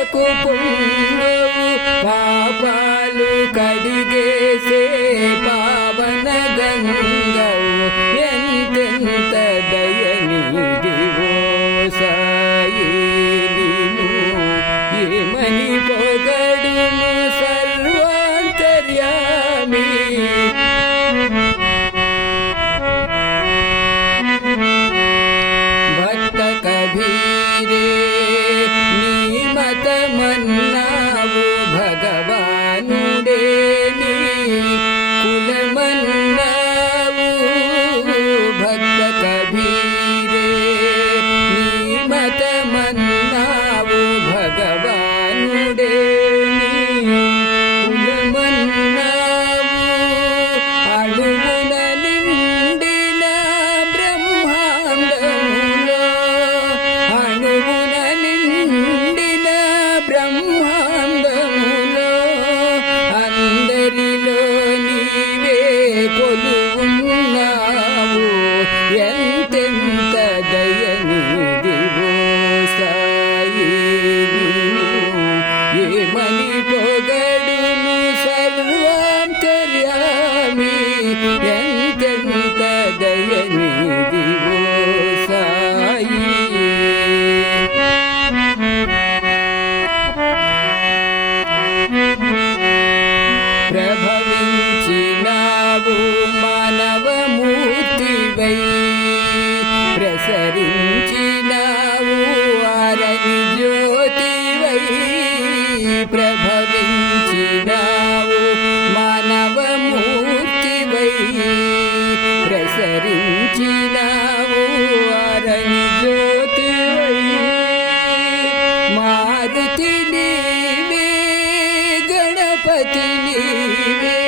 పాలకు పొంగవు పాపాలు కడిగేసే పావన గంగవు ఎంతెంత దయనిదివో సాయి నిను ఏమని పొగడును సర్వాంతర్యామి భక్త కబీరే నీ మతమన్నావు భగవానుడే నీ కులమన్నావు భక్త కబీరే నీ మతమన్నావు భగవానుడే నీ కులమన్నావు అణువున నిండిన బ్రహ్మాండములో అణువున నిండిన బ్రహ్మాండములో అందరిలో నీవే కొలువున్నావు ఎంతెంత దయనిదివో సాయి నిను ఏమని పొగడును సర్వాంతర్యామి ఎంతెంత దయనిదివో సాయి ప్రభవించినావు మానవమూర్తివై ప్రసరించినావు అరణి జ్యోతివై ప్రభవించినావు మానవమూర్తివై ప్రసరించినావు అరణి జ్యోతివై మారుతి నీవే గణపతి నీవే